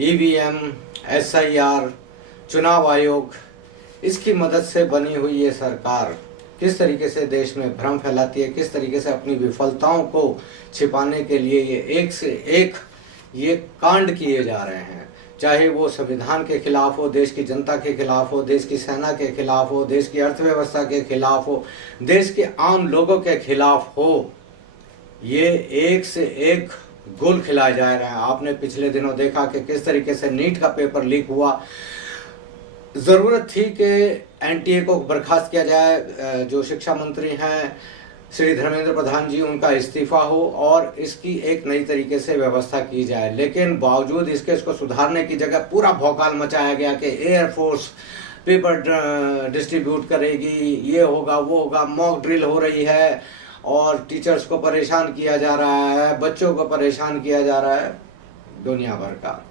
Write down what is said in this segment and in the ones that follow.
EVM, SIR, चुनाव आयोग, इसकी मदद से बनी हुई ये सरकार किस तरीके से देश में भ्रम फैलाती है, किस तरीके से अपनी विफलताओं को छिपाने के लिए ये एक से एक ये कांड किए जा रहे हैं। चाहे वो संविधान के खिलाफ हो, देश की जनता के खिलाफ हो, देश की सेना के खिलाफ हो, देश की अर्थव्यवस्था के खिलाफ हो, देश के आम लोगों के खिलाफ हो, ये एक से एक गुल खिलाए जा रहे हैं। आपने पिछले दिनों देखा कि किस तरीके से नीट का पेपर लीक हुआ। जरूरत थी कि एनटीए को बर्खास्त किया जाए, जो शिक्षा मंत्री हैं श्री धर्मेंद्र प्रधान जी, उनका इस्तीफा हो और इसकी एक नई तरीके से व्यवस्था की जाए। लेकिन बावजूद इसके इसको सुधारने की जगह पूरा भौकाल मचाया गया कि एयरफोर्स पेपर डिस्ट्रीब्यूट करेगी, ये होगा वो होगा, मॉक ड्रिल हो रही है और टीचर्स को परेशान किया जा रहा है, बच्चों को परेशान किया जा रहा है, दुनिया भर का।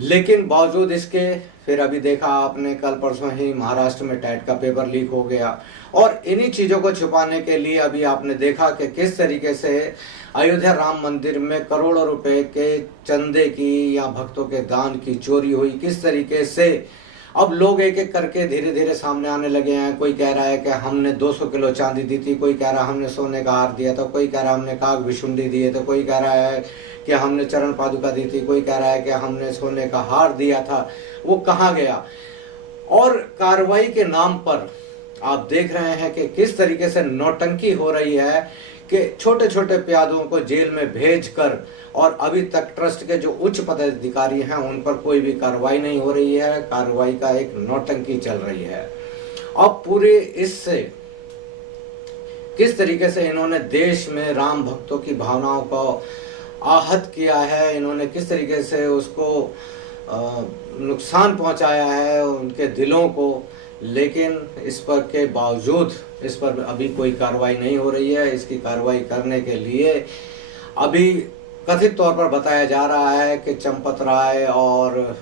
लेकिन बावजूद इसके फिर अभी देखा आपने, कल परसों ही महाराष्ट्र में टेट का पेपर लीक हो गया। और इन्हीं चीजों को छुपाने के लिए अभी आपने देखा कि किस तरीके से अयोध्या राम मंदिर में करोड़ों रुपए के चंदे की या भक्तों के दान की चोरी हुई। किस तरीके से अब लोग एक एक करके धीरे धीरे सामने आने लगे हैं। कोई कह रहा है कि हमने 200 किलो चांदी दी थी, कोई कह रहा है हमने सोने का हार दिया था, कोई कह रहा है हमने काग विशुंडी दिए थे, कोई कह रहा है कि हमने चरण पादुका दी थी, कोई कह रहा है कि हमने सोने का हार दिया था। वो कहाँ गया? और कार्रवाई के नाम पर आप देख रहे हैं कि किस तरीके से नौटंकी हो रही है कि छोटे छोटे प्यादों को जेल में भेजकर, और अभी तक ट्रस्ट के जो उच्च पदाधिकारी हैं उन पर कोई भी कार्रवाई नहीं हो रही है। कार्रवाई का एक नौटंकी चल रही है। अब पूरे इससे किस तरीके से इन्होंने देश में राम भक्तों की भावनाओं को आहत किया है, इन्होंने किस तरीके से उसको नुकसान पहुंचाया है उनके दिलों को। लेकिन इस पर के बावजूद इस पर अभी कोई कार्रवाई नहीं हो रही है। इसकी कार्रवाई करने के लिए अभी कथित तौर पर बताया जा रहा है कि चंपत राय और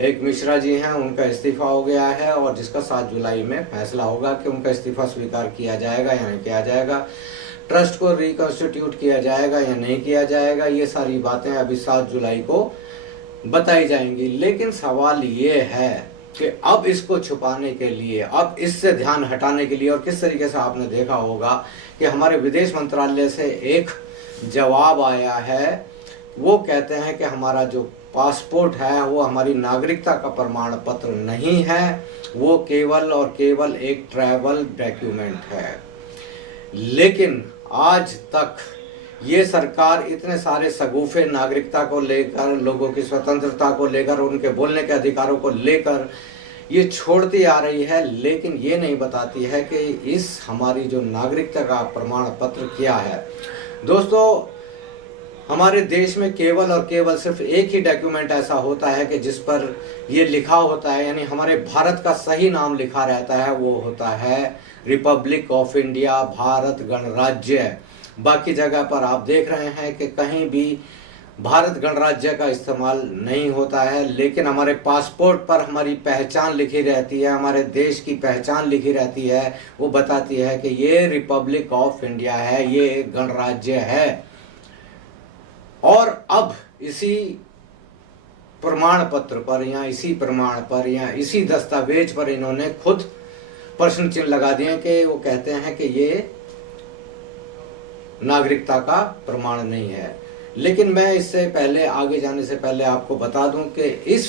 एक मिश्रा जी हैं, उनका इस्तीफा हो गया है और जिसका 7 जुलाई में फैसला होगा कि उनका इस्तीफा स्वीकार किया जाएगा या नहीं किया जाएगा, ट्रस्ट को रिकॉन्स्टिट्यूट किया जाएगा या नहीं किया जाएगा। ये सारी बातें अभी 7 जुलाई को बताई जाएंगी। लेकिन सवाल ये है कि अब इसको छुपाने के लिए, अब इससे ध्यान हटाने के लिए, और किस तरीके से आपने देखा होगा कि हमारे विदेश मंत्रालय से एक जवाब आया है। वो कहते हैं कि हमारा जो पासपोर्ट है वो हमारी नागरिकता का प्रमाण पत्र नहीं है, वो केवल और केवल एक ट्रैवल डॉक्यूमेंट है। लेकिन आज तक ये सरकार इतने सारे सगुफे नागरिकता को लेकर, लोगों की स्वतंत्रता को लेकर, उनके बोलने के अधिकारों को लेकर ये छोड़ती आ रही है, लेकिन ये नहीं बताती है कि इस हमारी जो नागरिकता का प्रमाण पत्र क्या है। दोस्तों, हमारे देश में केवल और केवल सिर्फ एक ही डॉक्यूमेंट ऐसा होता है कि जिस पर ये लिखा होता है, यानी हमारे भारत का सही नाम लिखा रहता है, वो होता है रिपब्लिक ऑफ इंडिया, भारत गणराज्य। बाकी जगह पर आप देख रहे हैं कि कहीं भी भारत गणराज्य का इस्तेमाल नहीं होता है। लेकिन हमारे पासपोर्ट पर हमारी पहचान लिखी रहती है, हमारे देश की पहचान लिखी रहती है, वो बताती है कि ये रिपब्लिक ऑफ इंडिया है, ये एक गणराज्य है। और अब इसी प्रमाण पत्र पर या इसी प्रमाण पर या इसी दस्तावेज पर इन्होंने खुद प्रश्न चिन्ह लगा दिए कि वो कहते हैं कि ये नागरिकता का प्रमाण नहीं है। लेकिन मैं इससे पहले, आगे जाने से पहले आपको बता दूं कि इस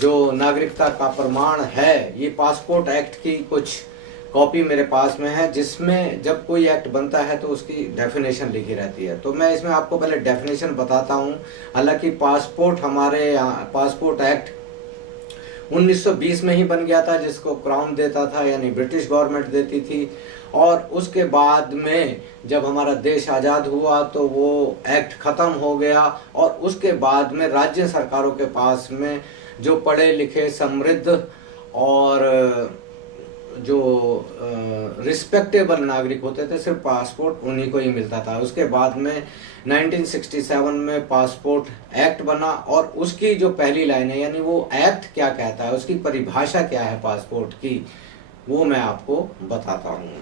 जो नागरिकता का प्रमाण है, ये पासपोर्ट एक्ट की कुछ कॉपी मेरे पास में है, जिसमें जब कोई एक्ट बनता है तो उसकी डेफिनेशन लिखी रहती है। तो मैं इसमें आपको पहले डेफिनेशन बताता हूं। हालांकि पासपोर्ट हमारे यहाँ पासपोर्ट एक्ट 1920 में ही बन गया था, जिसको क्राउन देता था, यानी ब्रिटिश गवर्नमेंट देती थी। और उसके बाद में जब हमारा देश आज़ाद हुआ तो वो एक्ट ख़त्म हो गया और उसके बाद में राज्य सरकारों के पास में जो पढ़े लिखे, समृद्ध और जो रिस्पेक्टेबल नागरिक होते थे, सिर्फ पासपोर्ट उन्हीं को ही मिलता था। उसके बाद में 1967 में पासपोर्ट एक्ट बना और उसकी जो पहली लाइन है, यानी वो एक्ट क्या कहता है, उसकी परिभाषा क्या है पासपोर्ट की, वो मैं आपको बताता हूँ।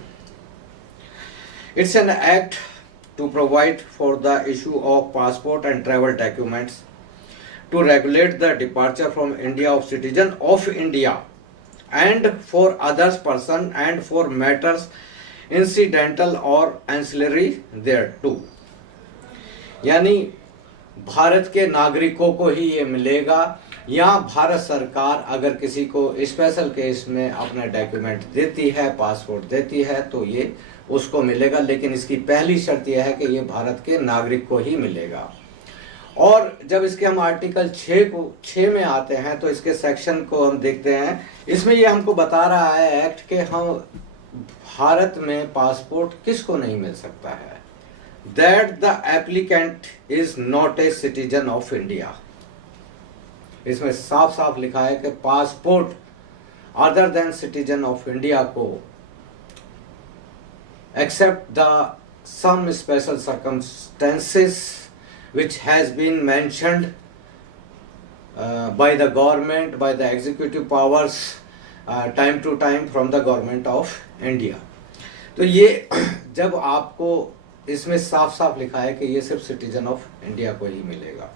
It's an act to provide for the issue of passport and travel documents to regulate the departure from India of citizen of India and for others person and for matters incidental or ancillary thereto। यानी भारत के नागरिकों को ही ये मिलेगा, या भारत सरकार अगर किसी को स्पेशल केस में अपना डॉक्यूमेंट देती है, पासपोर्ट देती है, तो ये उसको मिलेगा, लेकिन इसकी पहली शर्त यह है कि ये भारत के नागरिक को ही मिलेगा। और जब इसके हम आर्टिकल 6 में आते हैं तो इसके सेक्शन को हम देखते हैं। इसमें ये हमको बता रहा है एक्ट के हम भारत में पासपोर्ट किसको नहीं मिल सकता है, that the applicant is not a citizen of India. इसमें साफ साफ लिखा है कि passport other than citizen of India को except the some special circumstances which has been mentioned by the government, by the executive powers time to time from the government of India। तो ये जब आपको इसमें साफ साफ लिखा है कि ये सिर्फ सिटीजन ऑफ इंडिया को ही मिलेगा,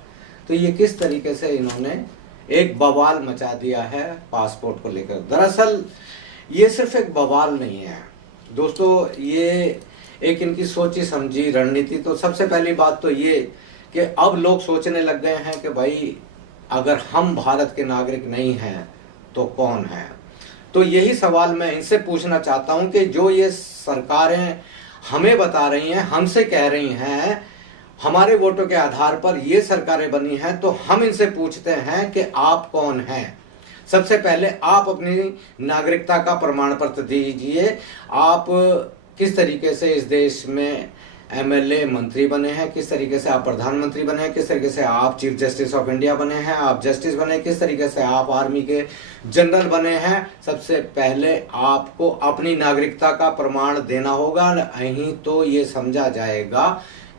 तो ये किस तरीके से इन्होंने एक बवाल मचा दिया है पासपोर्ट को लेकर। दरअसल ये सिर्फ एक बवाल नहीं है दोस्तों, ये एक इनकी सोची समझी रणनीति। तो सबसे पहली बात तो ये कि अब लोग सोचने लग गए हैं कि भाई अगर हम भारत के नागरिक नहीं हैं तो कौन है। तो यही सवाल मैं इनसे पूछना चाहता हूं कि जो ये सरकारें हमें बता रही हैं, हमसे कह रही हैं, हमारे वोटों के आधार पर ये सरकारें बनी हैं, तो हम इनसे पूछते हैं कि आप कौन हैं। सबसे पहले आप अपनी नागरिकता का प्रमाण पत्र दीजिए। आप किस तरीके से इस देश में एमएलए मंत्री बने हैं, किस तरीके से आप प्रधानमंत्री बने हैं, किस तरीके से आप चीफ जस्टिस ऑफ इंडिया बने हैं, आप जस्टिस बने, किस तरीके से आप आर्मी के जनरल बने हैं। सबसे पहले आपको अपनी नागरिकता का प्रमाण देना होगा, नहीं तो ये समझा जाएगा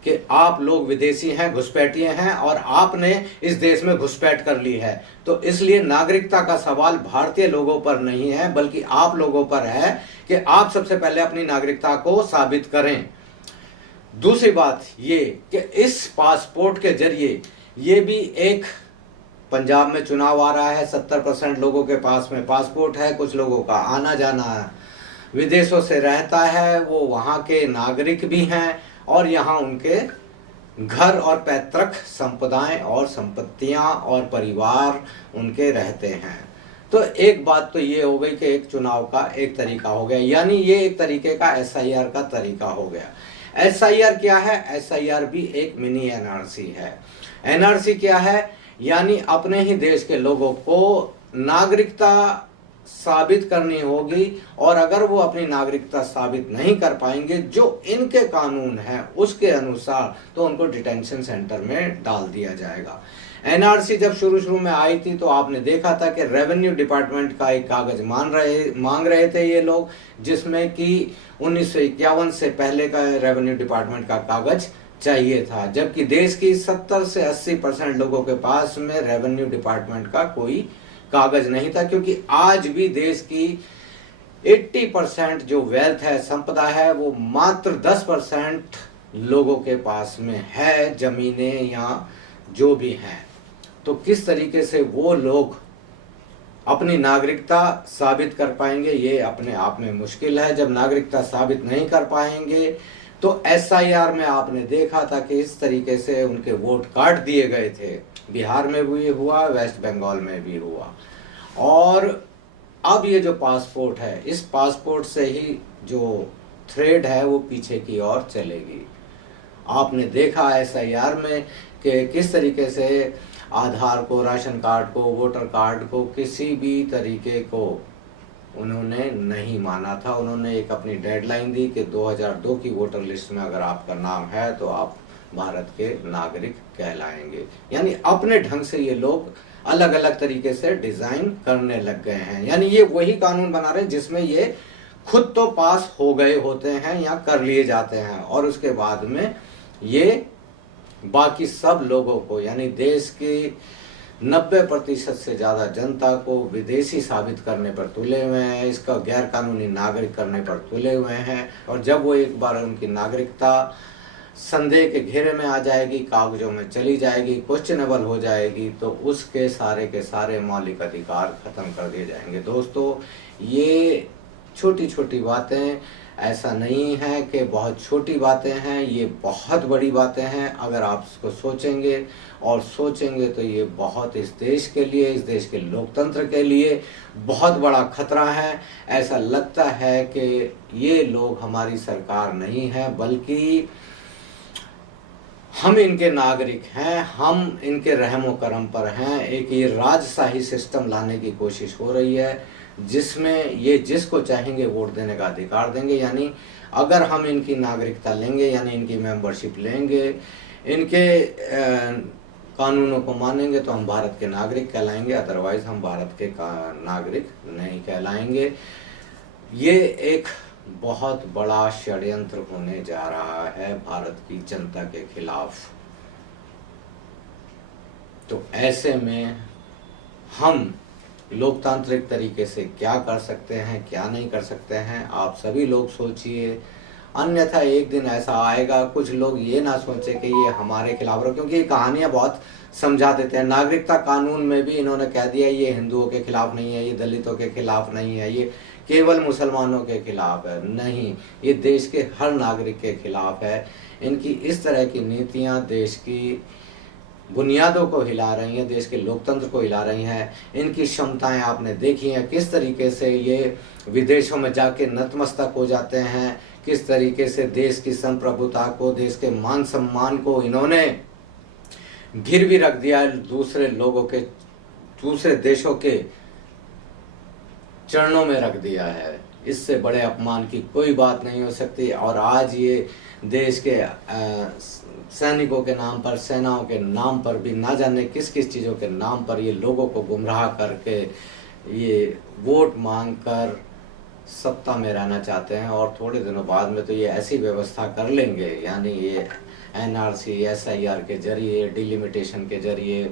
कि आप लोग विदेशी हैं, घुसपैठिए हैं और आपने इस देश में घुसपैठ कर ली है। तो इसलिए नागरिकता का सवाल भारतीय लोगों पर नहीं है, बल्कि आप लोगों पर है कि आप सबसे पहले अपनी नागरिकता को साबित करें। दूसरी बात ये कि इस पासपोर्ट के जरिए ये भी एक, पंजाब में चुनाव आ रहा है, 70% लोगों के पास में पासपोर्ट है, कुछ लोगों का आना जाना विदेशों से रहता है, वो वहाँ के नागरिक भी हैं और यहाँ उनके घर और पैतृक संपदाएं और संपत्तियां और परिवार उनके रहते हैं। तो एक बात तो ये हो गई कि एक चुनाव का एक तरीका हो गया, यानी ये एक तरीके का एसआईआर का तरीका हो गया। एसआईआर क्या है? एसआईआर भी एक मिनी एनआरसी है। एनआरसी क्या है? यानी अपने ही देश के लोगों को नागरिकता साबित करनी होगी, और अगर वो अपनी नागरिकता साबित नहीं कर पाएंगे जो इनके कानून है उसके अनुसार, तो उनको डिटेंशन सेंटर में डाल दिया जाएगा। एनआरसी जब शुरू में आई थी तो आपने देखा था कि रेवेन्यू डिपार्टमेंट का एक कागज मांग रहे थे ये लोग, जिसमें कि 1951 से पहले का रेवेन्यू डिपार्टमेंट का कागज चाहिए था, जबकि देश की 70 से 80% लोगों के पास में रेवेन्यू डिपार्टमेंट का कोई कागज नहीं था, क्योंकि आज भी देश की 80% जो वेल्थ है, संपदा है, वो मात्र 10% लोगों के पास में है, जमीनें या जो भी हैं। तो किस तरीके से वो लोग अपनी नागरिकता साबित कर पाएंगे, ये अपने आप में मुश्किल है। जब नागरिकता साबित नहीं कर पाएंगे तो एसआईआर में आपने देखा था कि इस तरीके से उनके वोट काट दिए गए थे। बिहार में भी हुआ, वेस्ट बंगाल में भी हुआ। और अब ये जो पासपोर्ट है, इस पासपोर्ट से ही जो थ्रेड है वो पीछे की ओर चलेगी। आपने देखा एसआईआर में कि किस तरीके से आधार को, राशन कार्ड को, वोटर कार्ड को, किसी भी तरीके को उन्होंने नहीं माना था। उन्होंने एक अपनी डेडलाइन दी कि 2002 की वोटर लिस्ट में अगर आपका नाम है तो आप भारत के नागरिक कहलाएंगे। यानी अपने ढंग से ये लोग अलग अलग तरीके से डिजाइन करने लग गए हैं। यानी ये वही कानून बना रहे हैं जिसमें ये खुद तो पास हो गए होते हैं या कर लिए जाते हैं, और उसके बाद में ये बाकी सब लोगों को, यानी देश की 90% से ज्यादा जनता को विदेशी साबित करने पर तुले हुए हैं, इसका गैर कानूनी नागरिक करने पर तुले हुए हैं। और जब वो एक बार उनकी नागरिकता संदेह के घेरे में आ जाएगी, कागजों में चली जाएगी, क्वेश्चनेबल हो जाएगी, तो उसके सारे के सारे मौलिक अधिकार खत्म कर दिए जाएंगे। दोस्तों, ये छोटी छोटी बातें, ऐसा नहीं है कि बहुत छोटी बातें हैं, ये बहुत बड़ी बातें हैं। अगर आप इसको सोचेंगे तो ये बहुत इस देश के लिए, इस देश के लोकतंत्र के लिए बहुत बड़ा खतरा है। ऐसा लगता है कि ये लोग हमारी सरकार नहीं है, बल्कि हम इनके नागरिक हैं, हम इनके रहमो करम पर हैं। एक ये राजशाही सिस्टम लाने की कोशिश हो रही है, जिसमें ये जिसको चाहेंगे वोट देने का अधिकार देंगे। यानी अगर हम इनकी नागरिकता लेंगे, यानी इनकी मेंबरशिप लेंगे, इनके कानूनों को मानेंगे, तो हम भारत के नागरिक कहलाएंगे, अदरवाइज हम भारत के नागरिक नहीं कहलाएंगे। ये एक बहुत बड़ा षड्यंत्र होने जा रहा है भारत की जनता के खिलाफ। तो ऐसे में हम लोकतांत्रिक तरीके से क्या कर सकते हैं, क्या नहीं कर सकते हैं, आप सभी लोग सोचिए। अन्यथा एक दिन ऐसा आएगा, कुछ लोग ये ना सोचे कि ये हमारे खिलाफ है, क्योंकि ये कहानियां बहुत समझा देते हैं। नागरिकता कानून में भी इन्होंने कह दिया ये हिंदुओं के खिलाफ नहीं है, ये दलितों के खिलाफ नहीं है, ये केवल मुसलमानों के खिलाफ है। नहीं, ये देश के हर नागरिक के खिलाफ है। इनकी इस तरह की नीतियां देश की बुनियादों को हिला रही हैं, देश के लोकतंत्र को हिला रही हैं। इनकी क्षमताएं आपने देखी हैं, किस तरीके से ये विदेशों में जाके नतमस्तक हो जाते हैं, किस तरीके से देश की संप्रभुता को, देश के मान सम्मान को इन्होंने गिरवी रख दिया है, दूसरे देशों के चरणों में रख दिया है। इससे बड़े अपमान की कोई बात नहीं हो सकती। और आज ये देश के सैनिकों के नाम पर, सेनाओं के नाम पर भी, ना जाने किस किस चीज़ों के नाम पर ये लोगों को गुमराह करके ये वोट मांगकर सत्ता में रहना चाहते हैं। और थोड़े दिनों बाद में तो ये ऐसी व्यवस्था कर लेंगे, यानी ये NRC SIR के जरिए, डिलिमिटेशन के जरिए,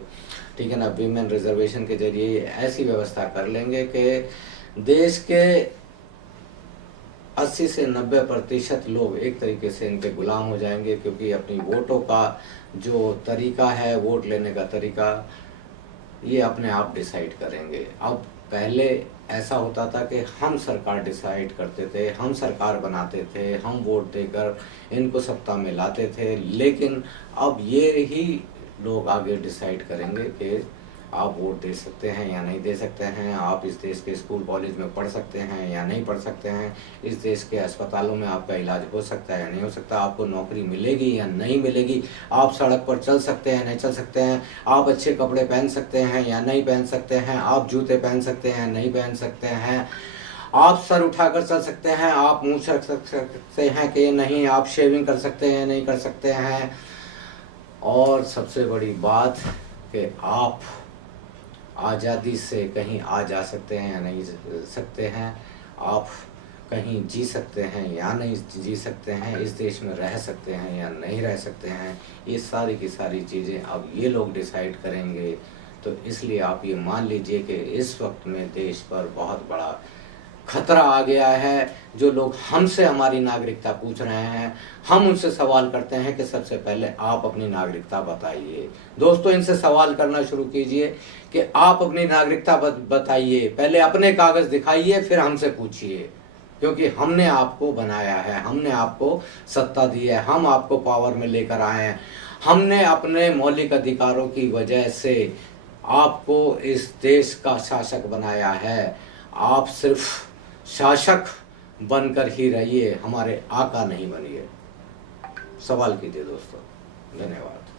ठीक है ना, विमेन रिजर्वेशन के जरिए ऐसी व्यवस्था कर लेंगे कि देश के 80 से 90% लोग एक तरीके से इनके गुलाम हो जाएंगे। क्योंकि अपनी वोटों का जो तरीका है, वोट लेने का तरीका, ये अपने आप डिसाइड करेंगे। अब पहले ऐसा होता था कि हम सरकार डिसाइड करते थे, हम सरकार बनाते थे, हम वोट देकर इनको सत्ता में लाते थे। लेकिन अब ये ही लोग आगे डिसाइड करेंगे कि आप वोट दे सकते हैं या नहीं दे सकते हैं, आप इस देश के स्कूल कॉलेज में पढ़ सकते हैं या नहीं पढ़ सकते हैं, इस देश के अस्पतालों में आपका इलाज हो सकता है या नहीं हो सकता, आपको नौकरी मिलेगी या नहीं मिलेगी, आप सड़क पर चल सकते हैं नहीं चल सकते हैं, आप अच्छे कपड़े पहन सकते हैं या नहीं पहन सकते हैं, आप जूते पहन सकते हैं नहीं पहन सकते हैं, आप सर उठाकर चल सकते हैं, आप मुँह रख सकते हैं कि नहीं, आप शेविंग कर सकते हैं नहीं कर सकते हैं। और सबसे बड़ी बात कि आप आज़ादी से कहीं आ जा सकते हैं या नहीं सकते हैं, आप कहीं जी सकते हैं या नहीं जी सकते हैं, इस देश में रह सकते हैं या नहीं रह सकते हैं, ये सारी की सारी चीज़ें अब ये लोग डिसाइड करेंगे। तो इसलिए आप ये मान लीजिए कि इस वक्त में देश पर बहुत बड़ा खतरा आ गया है। जो लोग हमसे हमारी नागरिकता पूछ रहे हैं, हम उनसे सवाल करते हैं कि सबसे पहले आप अपनी नागरिकता बताइए। दोस्तों, इनसे सवाल करना शुरू कीजिए कि आप अपनी नागरिकता बताइए, पहले अपने कागज दिखाइए, फिर हमसे पूछिए। क्योंकि हमने आपको बनाया है, हमने आपको सत्ता दी है, हम आपको पावर में लेकर आए हैं, हमने अपने मौलिक अधिकारों की वजह से आपको इस देश का शासक बनाया है। आप सिर्फ शासक बनकर ही रहिए, हमारे आका नहीं बनिए। सवाल कीजिए दोस्तों। धन्यवाद।